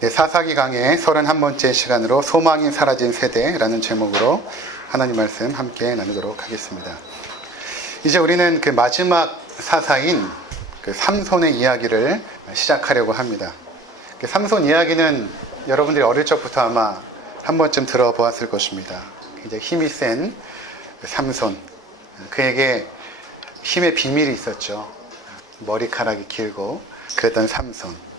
네, 사사기 강의 31번째 시간으로 소망이 사라진 세대라는 제목으로 하나님 말씀 함께 나누도록 하겠습니다. 이제 우리는 그 마지막 사사인 그 삼손의 이야기를 시작하려고 합니다. 그 삼손 이야기는 여러분들이 어릴 적부터 아마 한 번쯤 들어보았을 것입니다. 굉장히 힘이 센 삼손, 그에게 힘의 비밀이 있었죠. 머리카락이 길고 그랬던 삼손.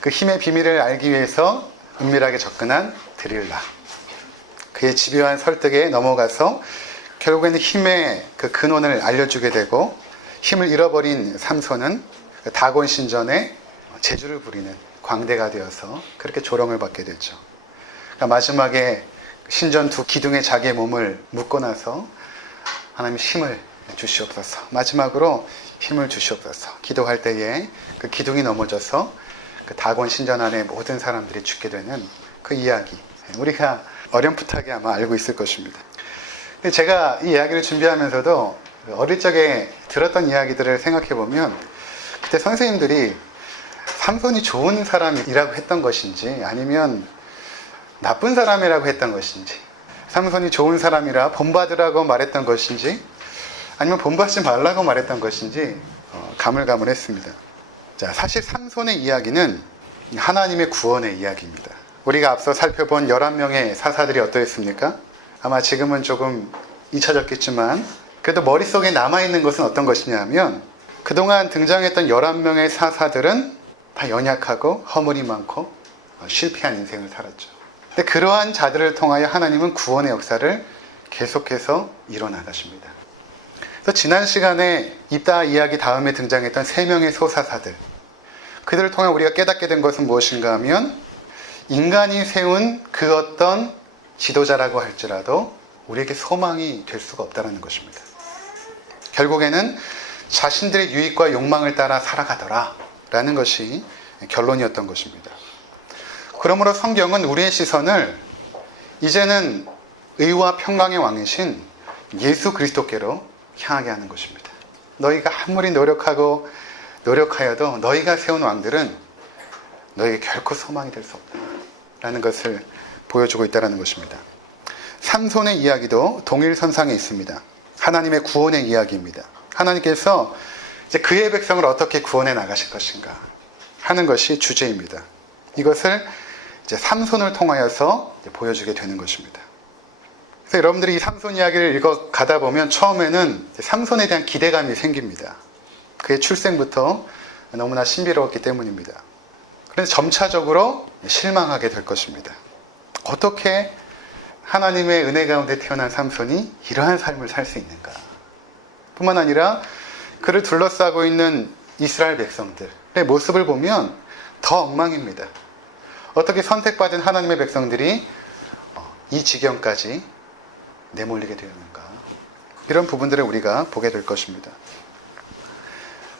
그 힘의 비밀을 알기 위해서 은밀하게 접근한 드릴라. 그의 집요한 설득에 넘어가서 결국에는 힘의 그 근원을 알려주게 되고, 힘을 잃어버린 삼손은 다곤 신전에 제주를 부리는 광대가 되어서 그렇게 조롱을 받게 되죠. 그러니까 마지막에 신전 두 기둥에 자기의 몸을 묶고 나서 하나님 힘을 주시옵소서, 마지막으로 힘을 주시옵소서 기도할 때에 그 기둥이 넘어져서 그 다곤 신전 안에 모든 사람들이 죽게 되는 그 이야기, 우리가 어렴풋하게 아마 알고 있을 것입니다. 근데 제가 이 이야기를 준비하면서도 어릴 적에 들었던 이야기들을 생각해 보면, 그때 선생님들이 삼손이 좋은 사람이라고 했던 것인지 아니면 나쁜 사람이라고 했던 것인지, 삼손이 좋은 사람이라 본받으라고 말했던 것인지 아니면 본받지 말라고 말했던 것인지 가물가물했습니다. 자, 사실 삼손의 이야기는 하나님의 구원의 이야기입니다. 우리가 앞서 살펴본 11명의 사사들이 어떠했습니까? 아마 지금은 조금 잊혀졌겠지만 그래도 머릿속에 남아있는 것은 어떤 것이냐면, 그동안 등장했던 11명의 사사들은 다 연약하고 허물이 많고 실패한 인생을 살았죠. 근데 그러한 자들을 통하여 하나님은 구원의 역사를 계속해서 이뤄나가십니다. 그래서 지난 시간에 입다 이야기 다음에 등장했던 3명의 소사사들, 그들을 통해 우리가 깨닫게 된 것은 무엇인가 하면, 인간이 세운 그 어떤 지도자라고 할지라도 우리에게 소망이 될 수가 없다는 것입니다. 결국에는 자신들의 유익과 욕망을 따라 살아가더라 라는 것이 결론이었던 것입니다. 그러므로 성경은 우리의 시선을 이제는 의와 평강의 왕이신 예수 그리스도께로 향하게 하는 것입니다. 너희가 아무리 노력하여도 너희가 세운 왕들은 너희에게 결코 소망이 될 수 없다 라는 것을 보여주고 있다는 것입니다. 삼손의 이야기도 동일선상에 있습니다. 하나님의 구원의 이야기입니다. 하나님께서 이제 그의 백성을 어떻게 구원해 나가실 것인가 하는 것이 주제입니다. 이것을 이제 삼손을 통하여서 이제 보여주게 되는 것입니다. 그래서 여러분들이 이 삼손 이야기를 읽어 가다 보면 처음에는 삼손에 대한 기대감이 생깁니다. 그의 출생부터 너무나 신비로웠기 때문입니다. 그래서 점차적으로 실망하게 될 것입니다. 어떻게 하나님의 은혜 가운데 태어난 삼손이 이러한 삶을 살 수 있는가? 뿐만 아니라 그를 둘러싸고 있는 이스라엘 백성들의 모습을 보면 더 엉망입니다. 어떻게 선택받은 하나님의 백성들이 이 지경까지 내몰리게 되었는가? 이런 부분들을 우리가 보게 될 것입니다.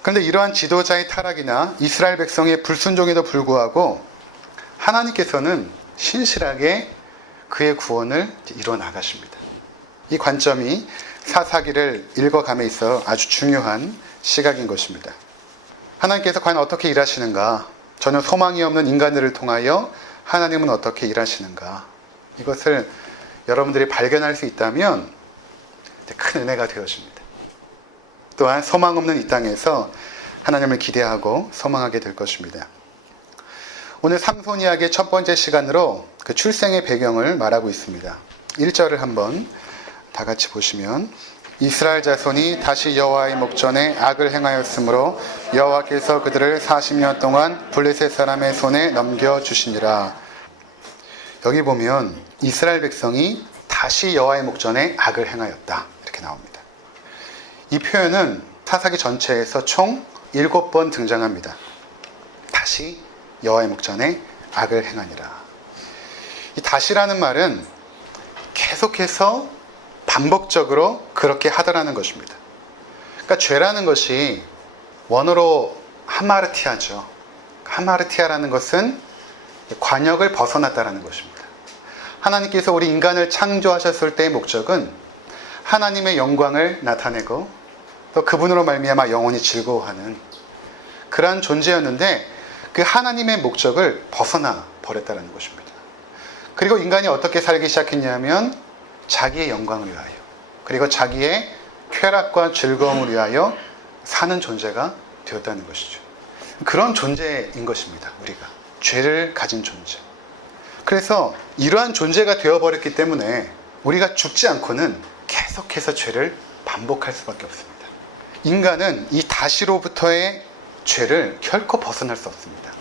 그런데 이러한 지도자의 타락이나 이스라엘 백성의 불순종에도 불구하고 하나님께서는 신실하게 그의 구원을 이뤄 나가십니다. 이 관점이 사사기를 읽어감에 있어 아주 중요한 시각인 것입니다. 하나님께서 과연 어떻게 일하시는가? 전혀 소망이 없는 인간들을 통하여 하나님은 어떻게 일하시는가? 이것을 여러분들이 발견할 수 있다면 큰 은혜가 되어집니다. 또한 소망 없는 이 땅에서 하나님을 기대하고 소망하게 될 것입니다. 오늘 삼손 이야기의 첫 번째 시간으로 그 출생의 배경을 말하고 있습니다. 1절을 한번 다 같이 보시면, 이스라엘 자손이 다시 여호와의 목전에 악을 행하였으므로 여호와께서 그들을 40년 동안 블레셋 사람의 손에 넘겨주시니라. 여기 보면 이스라엘 백성이 다시 여호와의 목전에 악을 행하였다 이렇게 나옵니다. 이 표현은 사사기 전체에서 총 7번 등장합니다. 다시 여호와의 목전에 악을 행하니라. 이 다시라는 말은 계속해서 반복적으로 그렇게 하더라는 것입니다. 그러니까 죄라는 것이 원어로 하마르티아죠. 하마르티아라는 것은 관역을 벗어났다는 것입니다. 하나님께서 우리 인간을 창조하셨을 때의 목적은 하나님의 영광을 나타내고 또 그분으로 말미암아 영원히 즐거워하는 그러한 존재였는데, 그 하나님의 목적을 벗어나 버렸다는 것입니다. 그리고 인간이 어떻게 살기 시작했냐면 자기의 영광을 위하여, 그리고 자기의 쾌락과 즐거움을 위하여 사는 존재가 되었다는 것이죠. 그런 존재인 것입니다. 우리가 죄를 가진 존재. 그래서 이러한 존재가 되어버렸기 때문에 우리가 죽지 않고는 계속해서 죄를 반복할 수밖에 없습니다. 인간은 이 다시로부터의 죄를 결코 벗어날 수 없습니다.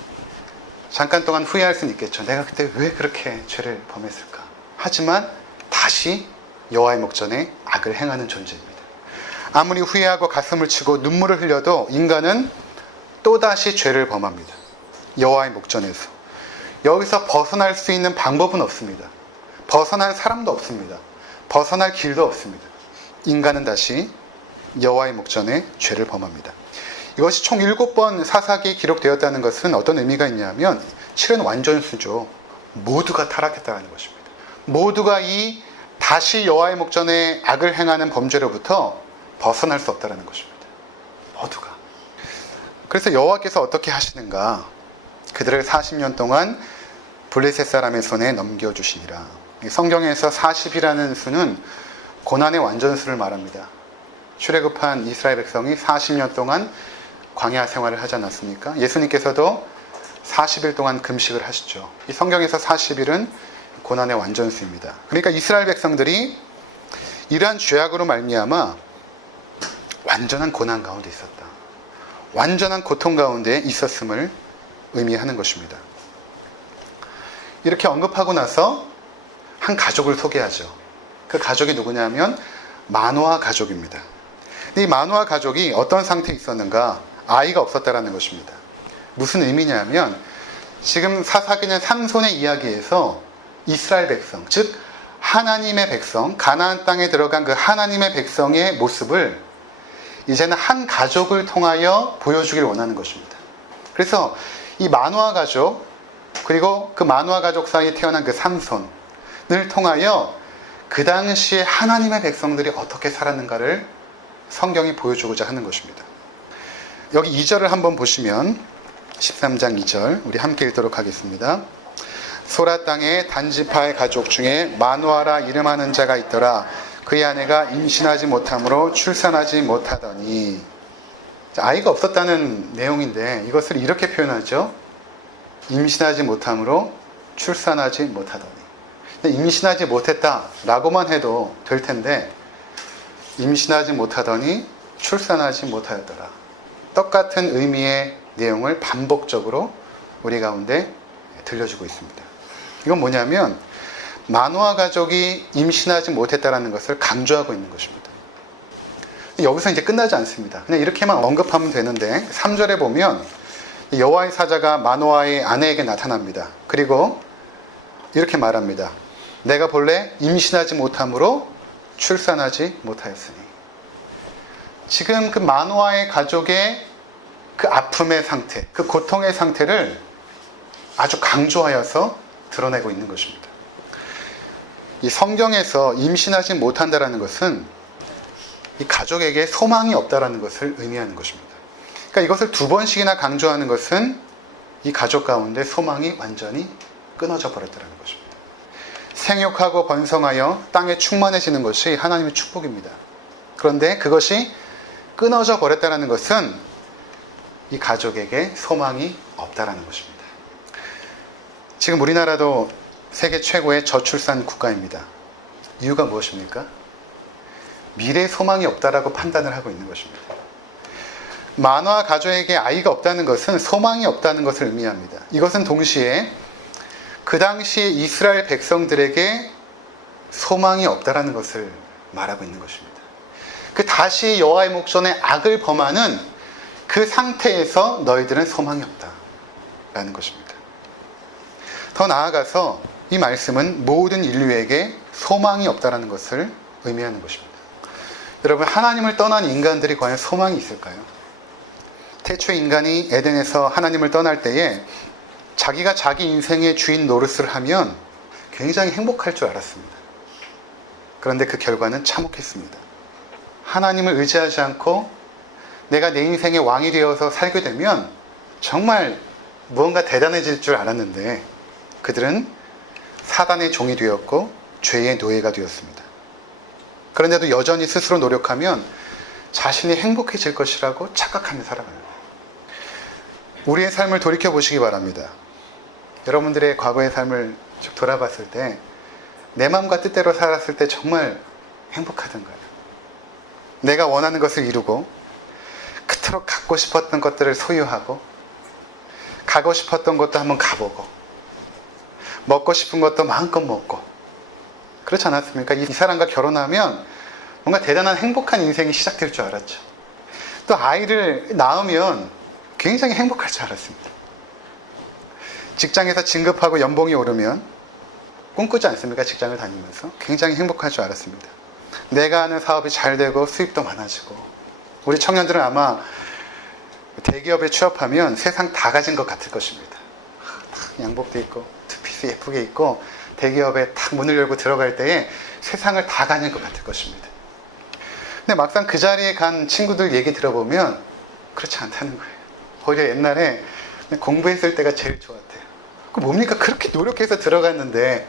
잠깐 동안 후회할 수는 있겠죠. 내가 그때 왜 그렇게 죄를 범했을까? 하지만 다시 여호와의 목전에 악을 행하는 존재입니다. 아무리 후회하고 가슴을 치고 눈물을 흘려도 인간은 또다시 죄를 범합니다. 여호와의 목전에서. 여기서 벗어날 수 있는 방법은 없습니다. 벗어날 사람도 없습니다. 벗어날 길도 없습니다. 인간은 다시 여호와의 목전에 죄를 범합니다. 이것이 총 7번 사사기에 기록되었다는 것은 어떤 의미가 있냐면 실은 완전수죠. 모두가 타락했다는 것입니다. 모두가 이 다시 여호와의 목전에 악을 행하는 범죄로부터 벗어날 수 없다는 것입니다. 모두가. 그래서 여호와께서 어떻게 하시는가? 그들을 40년 동안 블레셋 사람의 손에 넘겨주시니라. 성경에서 40이라는 수는 고난의 완전수를 말합니다. 출애굽한 이스라엘 백성이 40년 동안 광야 생활을 하지 않았습니까? 예수님께서도 40일 동안 금식을 하시죠. 이 성경에서 40일은 고난의 완전수입니다. 그러니까 이스라엘 백성들이 이러한 죄악으로 말미암아 완전한 고난 가운데 있었다. 완전한 고통 가운데 있었음을 의미하는 것입니다. 이렇게 언급하고 나서 한 가족을 소개하죠. 그 가족이 누구냐면 마노아 가족입니다. 이 마노아 가족이 어떤 상태에 있었는가? 아이가 없었다라는 것입니다. 무슨 의미냐면 지금 사사기는 삼손의 이야기에서 이스라엘 백성, 즉 하나님의 백성, 가나안 땅에 들어간 그 하나님의 백성의 모습을 이제는 한 가족을 통하여 보여주길 원하는 것입니다. 그래서 이 마노아 가족, 그리고 그 마노아 가족 사이에 태어난 그 삼손을 통하여 그 당시에 하나님의 백성들이 어떻게 살았는가를 성경이 보여주고자 하는 것입니다. 여기 2절을 한번 보시면 13장 2절 우리 함께 읽도록 하겠습니다. 소라 땅에 단지파의 가족 중에 마노아라 이름하는 자가 있더라. 그의 아내가 임신하지 못함으로 출산하지 못하더니. 아이가 없었다는 내용인데 이것을 이렇게 표현하죠. 임신하지 못함으로 출산하지 못하더니. 임신하지 못했다라고만 해도 될 텐데 임신하지 못하더니 출산하지 못하였더라. 똑같은 의미의 내용을 반복적으로 우리 가운데 들려주고 있습니다. 이건 뭐냐면 마노아 가족이 임신하지 못했다라는 것을 강조하고 있는 것입니다. 여기서 이제 끝나지 않습니다. 그냥 이렇게만 언급하면 되는데 3절에 보면 여호와의 사자가 마노아의 아내에게 나타납니다. 그리고 이렇게 말합니다. 내가 본래 임신하지 못함으로 출산하지 못하였으니. 지금 그 마노아의 가족의 그 아픔의 상태, 그 고통의 상태를 아주 강조하여서 드러내고 있는 것입니다. 이 성경에서 임신하지 못한다라는 것은 이 가족에게 소망이 없다라는 것을 의미하는 것입니다. 그러니까 이것을 2번씩이나 강조하는 것은 이 가족 가운데 소망이 완전히 끊어져 버렸다는 것입니다. 생육하고 번성하여 땅에 충만해지는 것이 하나님의 축복입니다. 그런데 그것이 끊어져 버렸다는 것은 이 가족에게 소망이 없다라는 것입니다. 지금 우리나라도 세계 최고의 저출산 국가입니다. 이유가 무엇입니까? 미래 소망이 없다라고 판단을 하고 있는 것입니다. 마노아 가족에게 아이가 없다는 것은 소망이 없다는 것을 의미합니다. 이것은 동시에 그 당시에 이스라엘 백성들에게 소망이 없다라는 것을 말하고 있는 것입니다. 그 다시 여호와의 목전에 악을 범하는 그 상태에서 너희들은 소망이 없다라는 것입니다. 더 나아가서 이 말씀은 모든 인류에게 소망이 없다라는 것을 의미하는 것입니다. 여러분, 하나님을 떠난 인간들이 과연 소망이 있을까요? 태초에 인간이 에덴에서 하나님을 떠날 때에 자기가 자기 인생의 주인 노릇을 하면 굉장히 행복할 줄 알았습니다. 그런데 그 결과는 참혹했습니다. 하나님을 의지하지 않고 내가 내 인생의 왕이 되어서 살게 되면 정말 무언가 대단해질 줄 알았는데 그들은 사단의 종이 되었고 죄의 노예가 되었습니다. 그런데도 여전히 스스로 노력하면 자신이 행복해질 것이라고 착각하며 살아가요. 우리의 삶을 돌이켜보시기 바랍니다. 여러분들의 과거의 삶을 쭉 돌아봤을 때 내 마음과 뜻대로 살았을 때 정말 행복하던가요? 내가 원하는 것을 이루고 그토록 갖고 싶었던 것들을 소유하고 가고 싶었던 것도 한번 가보고 먹고 싶은 것도 마음껏 먹고 그렇지 않았습니까? 이 사람과 결혼하면 뭔가 대단한 행복한 인생이 시작될 줄 알았죠. 또 아이를 낳으면 굉장히 행복할 줄 알았습니다. 직장에서 진급하고 연봉이 오르면 꿈꾸지 않습니까? 직장을 다니면서 굉장히 행복할 줄 알았습니다. 내가 하는 사업이 잘 되고 수입도 많아지고 우리 청년들은 아마 대기업에 취업하면 세상 다 가진 것 같을 것입니다. 양복도 입고 투피스 예쁘게 입고 대기업에 탁 문을 열고 들어갈 때에 세상을 다 가진 것 같을 것입니다. 근데 막상 그 자리에 간 친구들 얘기 들어보면 그렇지 않다는 거예요. 오히려 옛날에 공부했을 때가 제일 좋았대요. 그 뭡니까? 그렇게 노력해서 들어갔는데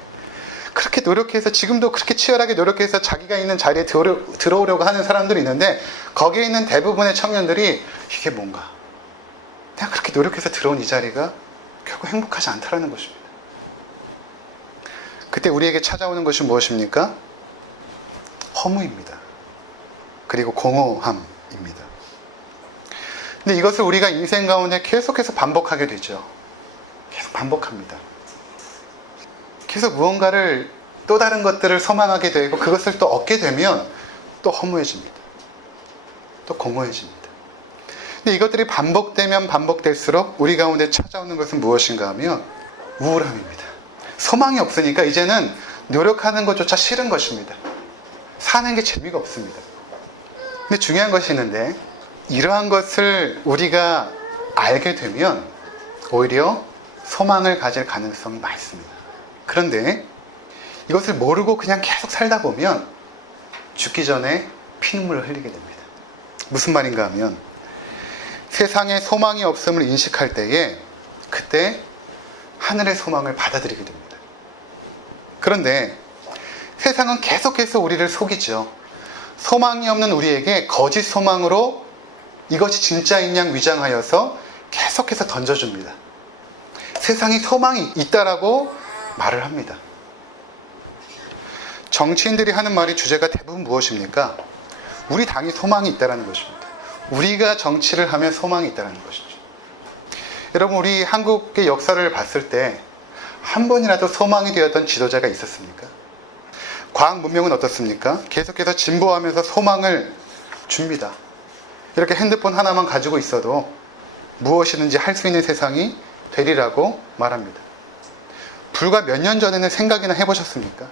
그렇게 노력해서 지금도 그렇게 치열하게 노력해서 자기가 있는 자리에 들어오려고 하는 사람들이 있는데 거기에 있는 대부분의 청년들이 이게 뭔가 내가 그렇게 노력해서 들어온 이 자리가 결국 행복하지 않다라는 것입니다. 그때 우리에게 찾아오는 것이 무엇입니까? 허무입니다. 그리고 공허함입니다. 근데 이것을 우리가 인생 가운데 계속해서 반복하게 되죠. 계속 반복합니다. 계속 무언가를 또 다른 것들을 소망하게 되고 그것을 또 얻게 되면 또 허무해집니다. 또 공허해집니다. 근데 이것들이 반복되면 반복될수록 우리 가운데 찾아오는 것은 무엇인가 하면 우울함입니다. 소망이 없으니까 이제는 노력하는 것조차 싫은 것입니다. 사는 게 재미가 없습니다. 근데 중요한 것이 있는데 이러한 것을 우리가 알게 되면 오히려 소망을 가질 가능성이 많습니다. 그런데 이것을 모르고 그냥 계속 살다 보면 죽기 전에 피눈물을 흘리게 됩니다. 무슨 말인가 하면 세상에 소망이 없음을 인식할 때에 그때 하늘의 소망을 받아들이게 됩니다. 그런데 세상은 계속해서 우리를 속이죠. 소망이 없는 우리에게 거짓 소망으로 이것이 진짜인 양 위장하여서 계속해서 던져줍니다. 세상에 소망이 있다라고 말을 합니다. 정치인들이 하는 말이 주제가 대부분 무엇입니까? 우리 당이 소망이 있다는 것입니다. 우리가 정치를 하면 소망이 있다는 것이죠. 여러분, 우리 한국의 역사를 봤을 때 한 번이라도 소망이 되었던 지도자가 있었습니까? 과학 문명은 어떻습니까? 계속해서 진보하면서 소망을 줍니다. 이렇게 핸드폰 하나만 가지고 있어도 무엇이든지 할 수 있는 세상이 되리라고 말합니다. 불과 몇 년 전에는 생각이나 해보셨습니까?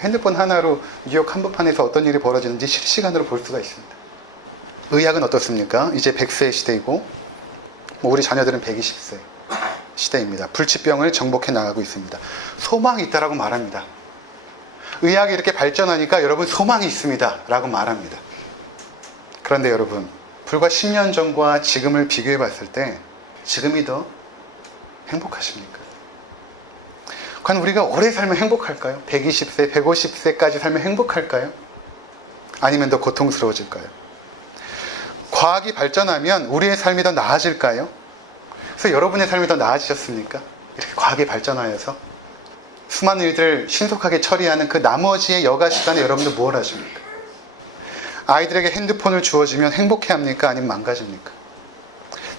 핸드폰 하나로 뉴욕 한복판에서 어떤 일이 벌어지는지 실시간으로 볼 수가 있습니다. 의학은 어떻습니까? 이제 100세의 시대이고 우리 자녀들은 120세 시대입니다. 불치병을 정복해 나가고 있습니다. 소망이 있다라고 말합니다. 의학이 이렇게 발전하니까 여러분 소망이 있습니다 라고 말합니다. 그런데 여러분, 불과 10년 전과 지금을 비교해 봤을 때 지금이 더 행복하십니까? 과연 우리가 오래 살면 행복할까요? 120세, 150세까지 살면 행복할까요? 아니면 더 고통스러워질까요? 과학이 발전하면 우리의 삶이 더 나아질까요? 그래서 여러분의 삶이 더 나아지셨습니까? 이렇게 과학이 발전하여서 수많은 일들을 신속하게 처리하는 그 나머지의 여가 시간에 여러분들 뭘 하십니까? 아이들에게 핸드폰을 주어지면 행복해합니까? 아니면 망가집니까?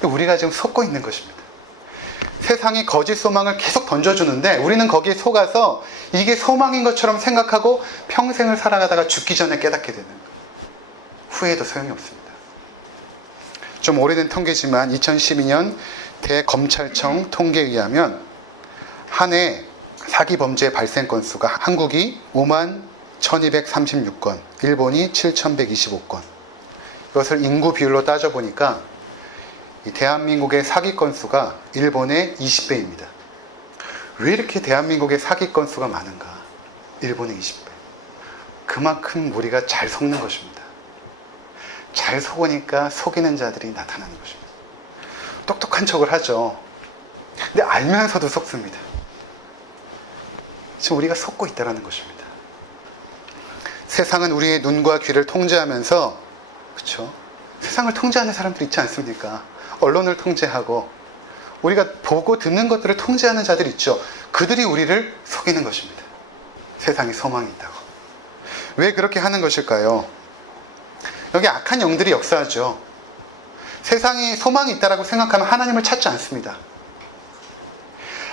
우리가 지금 속고 있는 것입니다. 세상이 거짓 소망을 계속 던져주는데 우리는 거기에 속아서 이게 소망인 것처럼 생각하고 평생을 살아가다가 죽기 전에 깨닫게 되는 거예요. 후회도 소용이 없습니다. 좀 오래된 통계지만 2012년 대검찰청 통계에 의하면 한 해 사기 범죄 발생 건수가 한국이 5만 1236건, 일본이 7125건. 이것을 인구 비율로 따져보니까 이 대한민국의 사기 건수가 일본의 20배입니다. 왜 이렇게 대한민국의 사기 건수가 많은가? 일본의 20배. 그만큼 우리가 잘 속는 것입니다. 잘 속으니까 속이는 자들이 나타나는 것입니다. 똑똑한 척을 하죠. 근데 알면서도 속습니다. 지금 우리가 속고 있다는 것입니다. 세상은 우리의 눈과 귀를 통제하면서, 그렇죠? 세상을 통제하는 사람들 있지 않습니까? 언론을 통제하고 우리가 보고 듣는 것들을 통제하는 자들 있죠. 그들이 우리를 속이는 것입니다. 세상에 소망이 있다고. 왜 그렇게 하는 것일까요? 여기 악한 영들이 역사하죠. 세상에 소망이 있다고 생각하면 하나님을 찾지 않습니다.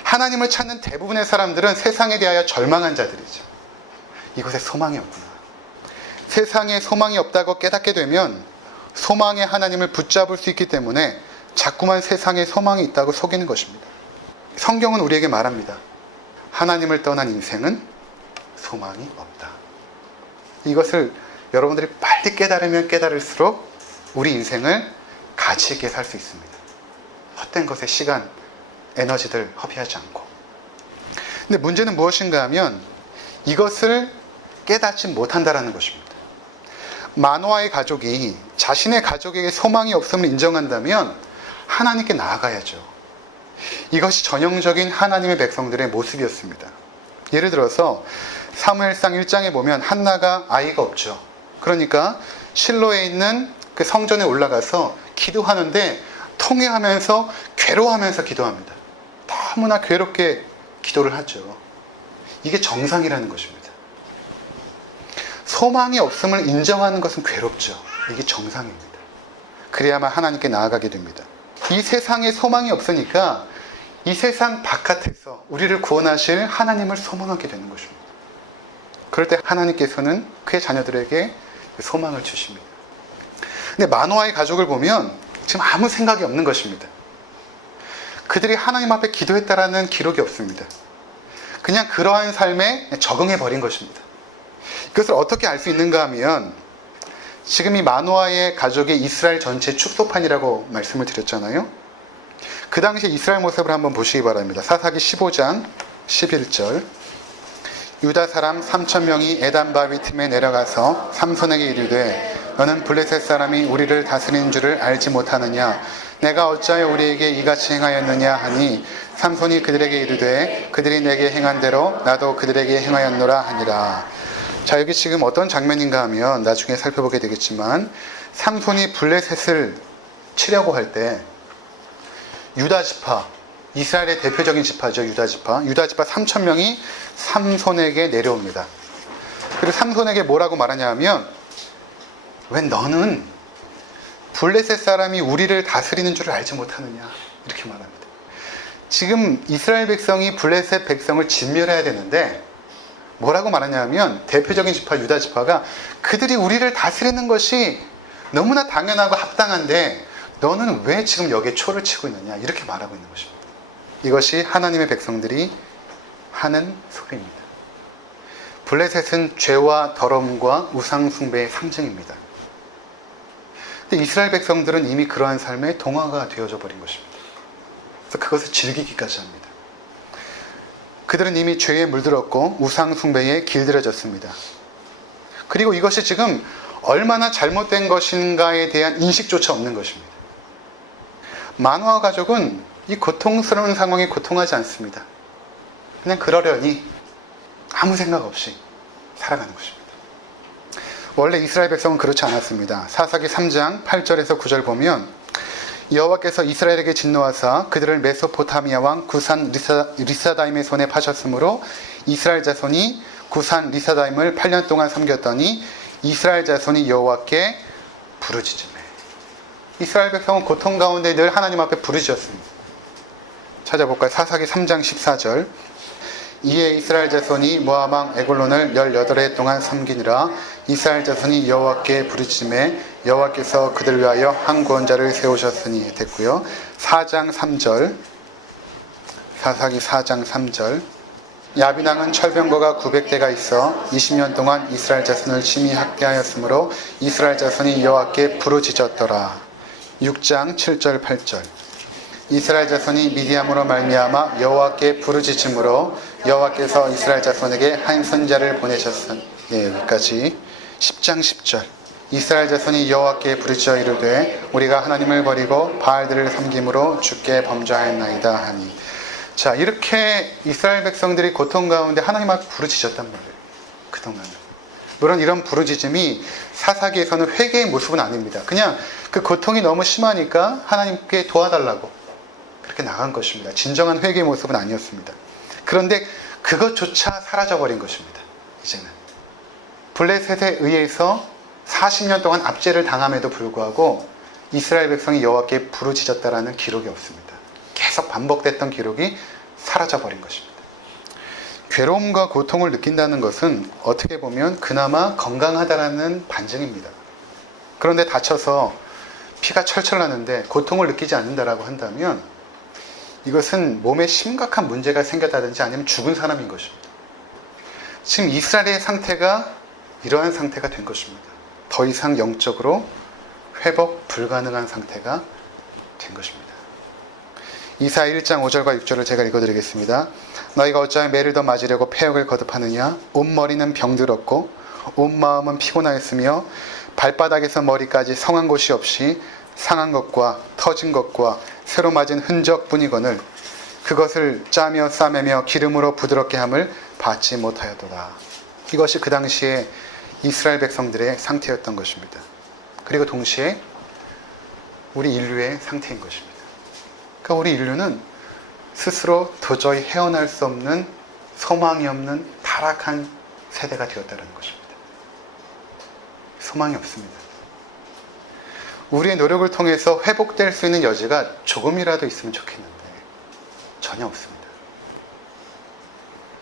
하나님을 찾는 대부분의 사람들은 세상에 대하여 절망한 자들이죠. 이곳에 소망이 없구나. 세상에 소망이 없다고 깨닫게 되면 소망의 하나님을 붙잡을 수 있기 때문에 자꾸만 세상에 소망이 있다고 속이는 것입니다. 성경은 우리에게 말합니다. 하나님을 떠난 인생은 소망이 없다. 이것을 여러분들이 빨리 깨달으면 깨달을수록 우리 인생을 가치 있게 살 수 있습니다. 헛된 것에 시간, 에너지들 허비하지 않고. 근데 문제는 무엇인가 하면 이것을 깨닫지 못한다는 것입니다. 마노아의 가족이 자신의 가족에게 소망이 없음을 인정한다면 하나님께 나아가야죠. 이것이 전형적인 하나님의 백성들의 모습이었습니다. 예를 들어서 사무엘상 1장에 보면 한나가 아이가 없죠. 그러니까 실로에 있는 그 성전에 올라가서 기도하는데 통회하면서 괴로워하면서 기도합니다. 너무나 괴롭게 기도를 하죠. 이게 정상이라는 것입니다. 소망이 없음을 인정하는 것은 괴롭죠. 이게 정상입니다. 그래야만 하나님께 나아가게 됩니다. 이 세상에 소망이 없으니까 이 세상 바깥에서 우리를 구원하실 하나님을 소망하게 되는 것입니다. 그럴 때 하나님께서는 그의 자녀들에게 소망을 주십니다. 근데 마노아의 가족을 보면 지금 아무 생각이 없는 것입니다. 그들이 하나님 앞에 기도했다라는 기록이 없습니다. 그냥 그러한 삶에 적응해버린 것입니다. 그것을 어떻게 알 수 있는가 하면 지금 이 마노아의 가족이 이스라엘 전체 축소판이라고 말씀을 드렸잖아요. 그 당시 이스라엘 모습을 한번 보시기 바랍니다. 사사기 15장 11절. 유다 사람 3,000명이 에단바위 틈에 내려가서 삼손에게 이르되 너는 블레셋 사람이 우리를 다스리는 줄을 알지 못하느냐? 내가 어찌하여 우리에게 이같이 행하였느냐 하니 삼손이 그들에게 이르되 그들이 내게 행한 대로 나도 그들에게 행하였노라 하니라. 자, 여기 지금 어떤 장면인가 하면 나중에 살펴보게 되겠지만 삼손이 블레셋을 치려고 할 때 유다 지파, 이스라엘의 대표적인 지파죠. 유다 지파 3,000명이 삼손에게 내려옵니다. 그리고 삼손에게 뭐라고 말하냐 하면 왜 너는 블레셋 사람이 우리를 다스리는 줄을 알지 못하느냐, 이렇게 말합니다. 지금 이스라엘 백성이 블레셋 백성을 진멸해야 되는데 뭐라고 말하냐면 대표적인 지파 유다 지파가 그들이 우리를 다스리는 것이 너무나 당연하고 합당한데 너는 왜 지금 여기에 초를 치고 있느냐, 이렇게 말하고 있는 것입니다. 이것이 하나님의 백성들이 하는 소리입니다. 블레셋은 죄와 더러움과 우상 숭배의 상징입니다. 근데 이스라엘 백성들은 이미 그러한 삶에 동화가 되어져 버린 것입니다. 그래서 그것을 즐기기까지 합니다. 그들은 이미 죄에 물들었고 우상 숭배에 길들여졌습니다. 그리고 이것이 지금 얼마나 잘못된 것인가에 대한 인식조차 없는 것입니다. 마노아 가족은 이 고통스러운 상황에 고통하지 않습니다. 그냥 그러려니 아무 생각 없이 살아가는 것입니다. 원래 이스라엘 백성은 그렇지 않았습니다. 사사기 3장 8절에서 9절 보면 여호와께서 이스라엘에게 진노하사 그들을 메소포타미아 왕 구산 리사다임의 손에 파셨으므로 이스라엘 자손이 구산 리사다임을 8년 동안 섬겼더니 이스라엘 자손이 여호와께 부르짖으매. 이스라엘 백성은 고통 가운데 늘 하나님 앞에 부르짖었습니다. 찾아볼까요? 사사기 3장 14절. 이에 이스라엘 자손이 모압 왕 에글론을 18해 동안 섬기니라. 이스라엘 자손이 여호와께 부르짖음에 여호와께서 그들 위하여 한 구원자를 세우셨으니 됐고요. 4장 3절. 사사기 4장 3절. 야빈왕은 철병거가 900대가 있어 20년 동안 이스라엘 자손을 심히 학대하였으므로 이스라엘 자손이 여호와께 부르짖었더라. 6장 7절 8절. 이스라엘 자손이 미디암으로 말미암아 여호와께 부르짖음으로 여호와께서 이스라엘 자손에게 한 선자를 보내셨으니. 여기까지. 10장 10절. 이스라엘 자손이 여호와께 부르짖어 이르되 우리가 하나님을 버리고 바알들을 섬김으로 주께 범죄하였나이다 하니. 자, 이렇게 이스라엘 백성들이 고통 가운데 하나님 앞에 부르짖었단 말이에요. 그동안은. 물론 이런 부르짖음이 사사기에서는 회개의 모습은 아닙니다. 그냥 그 고통이 너무 심하니까 하나님께 도와달라고 그렇게 나간 것입니다. 진정한 회개의 모습은 아니었습니다. 그런데 그것조차 사라져버린 것입니다. 이제는. 블레셋에 의해서 40년 동안 압제를 당함에도 불구하고 이스라엘 백성이 여호와께 부르짖었다라는 기록이 없습니다. 계속 반복됐던 기록이 사라져버린 것입니다. 괴로움과 고통을 느낀다는 것은 어떻게 보면 그나마 건강하다라는 반증입니다. 그런데 다쳐서 피가 철철 나는데 고통을 느끼지 않는다라고 한다면 이것은 몸에 심각한 문제가 생겼다든지 아니면 죽은 사람인 것입니다. 지금 이스라엘의 상태가 이러한 상태가 된 것입니다. 더 이상 영적으로 회복 불가능한 상태가 된 것입니다. 이사야 1장 5절과 6절을 제가 읽어드리겠습니다. 너희가 어찌하여 매를 더 맞으려고 패역을 거듭하느냐? 온 머리는 병들었고 온 마음은 피곤하였으며 발바닥에서 머리까지 성한 곳이 없이 상한 것과 터진 것과 새로 맞은 흔적뿐이거늘 그것을 짜며 싸매며 기름으로 부드럽게 함을 받지 못하였도다. 이것이 그 당시에 이스라엘 백성들의 상태였던 것입니다. 그리고 동시에 우리 인류의 상태인 것입니다. 그러니까 우리 인류는 스스로 도저히 헤어날 수 없는 소망이 없는 타락한 세대가 되었다는 것입니다. 소망이 없습니다. 우리의 노력을 통해서 회복될 수 있는 여지가 조금이라도 있으면 좋겠는데 전혀 없습니다.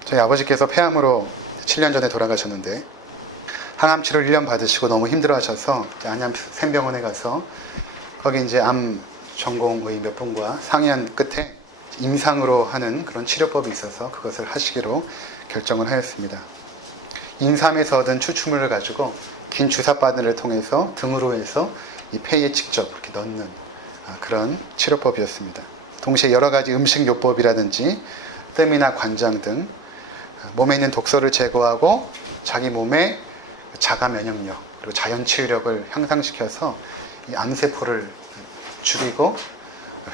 저희 아버지께서 폐암으로 7년 전에 돌아가셨는데 항암 치료를 1년 받으시고 너무 힘들어 하셔서 안암 샘병원에 가서 거기 이제 암 전공의 몇 분과 상의한 끝에 임상으로 하는 그런 치료법이 있어서 그것을 하시기로 결정을 하였습니다. 인삼에서 얻은 추출물을 가지고 긴 주사바늘을 통해서 등으로 해서 이 폐에 직접 이렇게 넣는 그런 치료법이었습니다. 동시에 여러 가지 음식요법이라든지 뜸이나 관장 등 몸에 있는 독소를 제거하고 자기 몸의 자가 면역력 그리고 자연 치유력을 향상시켜서 이 암세포를 죽이고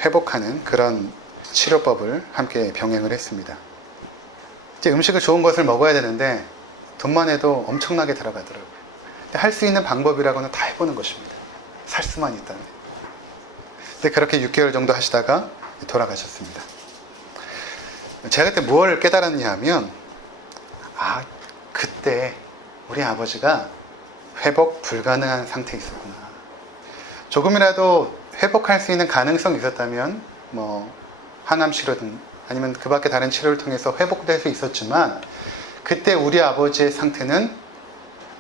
회복하는 그런 치료법을 함께 병행을 했습니다. 이제 음식을 좋은 것을 먹어야 되는데 돈만 해도 엄청나게 들어가더라고요. 할 수 있는 방법이라고는 다 해보는 것입니다. 살 수만 있다면. 근데 그렇게 6개월 정도 하시다가 돌아가셨습니다. 제가 그때 뭘 깨달았냐 하면 그때 우리 아버지가 회복 불가능한 상태에 있었구나. 조금이라도 회복할 수 있는 가능성이 있었다면 항암 치료든 아니면 그 밖에 다른 치료를 통해서 회복될 수 있었지만 그때 우리 아버지의 상태는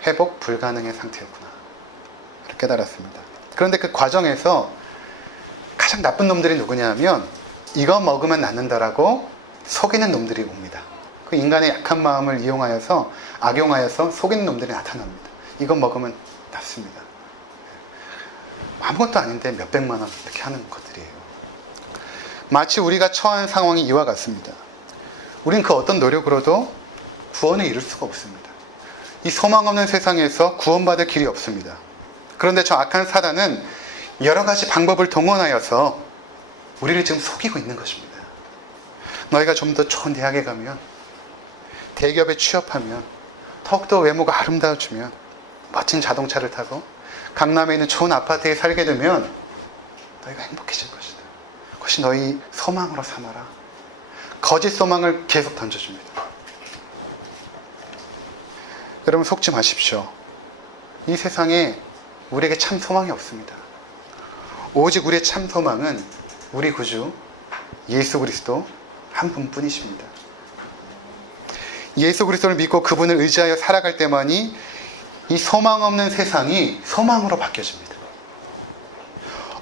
회복 불가능의 상태였구나. 이렇게 깨달았습니다. 그런데 그 과정에서 가장 나쁜 놈들이 누구냐 하면 이거 먹으면 낫는다라고 속이는 놈들이 옵니다. 그 인간의 약한 마음을 이용하여서 악용하여서 속이는 놈들이 나타납니다. 이거 먹으면 낫습니다. 아무것도 아닌데 몇백만 원 이렇게 하는 것들이에요. 마치 우리가 처한 상황이 이와 같습니다. 우린 그 어떤 노력으로도 구원에 이를 수가 없습니다. 이 소망 없는 세상에서 구원받을 길이 없습니다. 그런데 저 악한 사단은 여러 가지 방법을 동원하여서 우리를 지금 속이고 있는 것입니다. 너희가 좀 더 좋은 대학에 가면, 대기업에 취업하면, 더욱더 외모가 아름다워지면, 멋진 자동차를 타고 강남에 있는 좋은 아파트에 살게 되면 너희가 행복해질 것이다. 그것이 너희 소망으로 삼아라. 거짓 소망을 계속 던져줍니다. 여러분 속지 마십시오. 이 세상에 우리에게 참 소망이 없습니다. 오직 우리의 참 소망은 우리 구주 예수 그리스도 한 분뿐이십니다. 예수 그리스도를 믿고 그분을 의지하여 살아갈 때만이 이 소망 없는 세상이 소망으로 바뀌어집니다.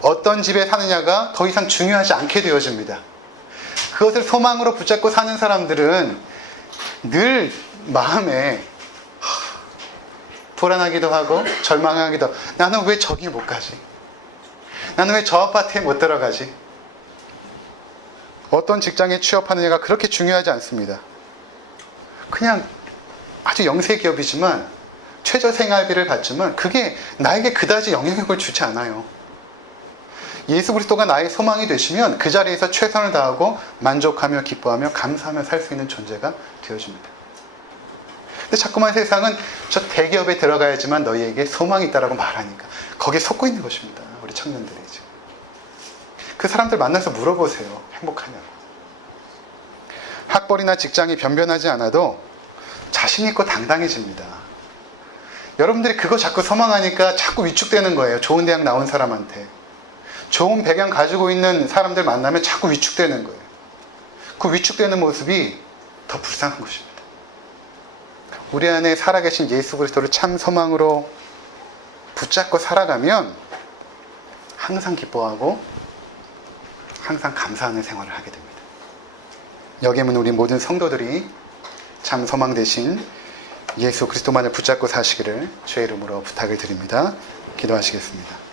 어떤 집에 사느냐가 더 이상 중요하지 않게 되어집니다. 그것을 소망으로 붙잡고 사는 사람들은 늘 마음에 불안하기도 하고 절망하기도 하고, 나는 왜 저기 못 가지? 나는 왜 저 아파트에 못 들어가지? 어떤 직장에 취업하느냐가 그렇게 중요하지 않습니다. 그냥 아주 영세 기업이지만 최저 생활비를 받지만 그게 나에게 그다지 영향력을 주지 않아요. 예수 그리스도가 나의 소망이 되시면 그 자리에서 최선을 다하고 만족하며 기뻐하며 감사하며 살 수 있는 존재가 되어줍니다. 근데 자꾸만 세상은 저 대기업에 들어가야지만 너희에게 소망이 있다라고 말하니까 거기에 속고 있는 것입니다. 우리 청년들이 지금. 그 사람들 만나서 물어보세요. 행복하냐고. 학벌이나 직장이 변변하지 않아도 자신 있고 당당해집니다. 여러분들이 그거 자꾸 소망하니까 자꾸 위축되는 거예요. 좋은 대학 나온 사람한테. 좋은 배경 가지고 있는 사람들 만나면 자꾸 위축되는 거예요. 그 위축되는 모습이 더 불쌍한 것입니다. 우리 안에 살아계신 예수 그리스도를 참 소망으로 붙잡고 살아가면 항상 기뻐하고 항상 감사하는 생활을 하게 됩니다. 여기에는 우리 모든 성도들이 참 소망 되신 예수 그리스도만을 붙잡고 사시기를 주의 이름으로 부탁을 드립니다. 기도하시겠습니다.